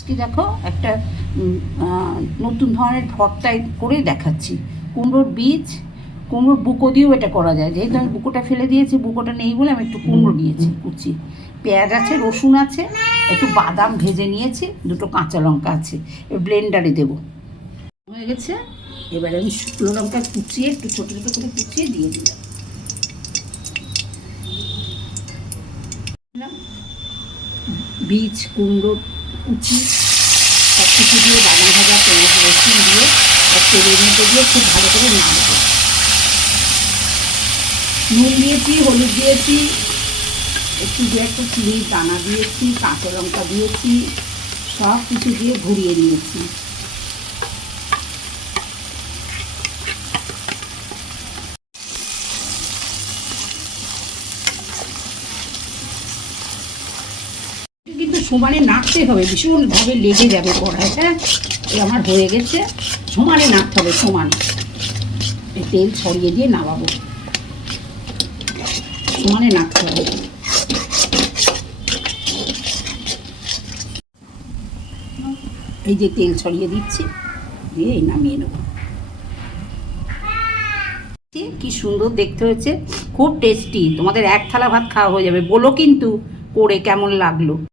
আজকে দেখো একটা নতুন ধরনের ভর্তা করে দেখাচ্ছি। কুমড়োর বীজ, কুমড়োর বুকো দিয়েও এটা করা যায়। যেহেতু আমি বুকোটা ফেলে দিয়েছি, বুকোটা নেই বলে আমি একটু কুমড়ো নিয়েছি কুচি, পেঁয়াজ আছে, রসুন আছে, একটু বাদাম ভেজে নিয়েছি, দুটো কাঁচা লঙ্কা আছে, ব্লেন্ডারে দেবো। হয়ে গেছে। এবারে আমি শুকনো লঙ্কা কুচিয়ে একটু ছোটো ছোটো করে কুচিয়ে দিয়ে দিলাম। বীজ, কুমড়ো কুচি সব কিছু দিয়ে বাদাম ভাজা, পেঁয়াজ, রসুন দিয়ে আর তেলের মধ্যে দিয়ে খুব ভালো করে নাড়াবো। নুন দিয়েছি, হলুদ দিয়েছি, একটু চিনির দানা দিয়েছি, কাঁচা লঙ্কা দিয়েছি, সব কিছু দিয়ে ঘুরিয়ে নিয়েছি। কিন্তু সমানে নাড়তে হবে, ভীষণভাবে লেগে যাবে কড়াই। হ্যাঁ, আমার হয়ে গেছে। সমানে নাড়তে হবে, সমানে। তেল ছড়িয়ে দিয়ে নামাবো, সমানে নাড়তে হবে। এই যে তেল ছড়িয়ে দিচ্ছি, দিয়ে নামিয়ে নেব। কি সুন্দর দেখতে হয়েছে, খুব টেস্টি। তোমাদের এক থালা ভাত খাওয়া হয়ে যাবে। বলো কিন্তু করে কেমন লাগলো।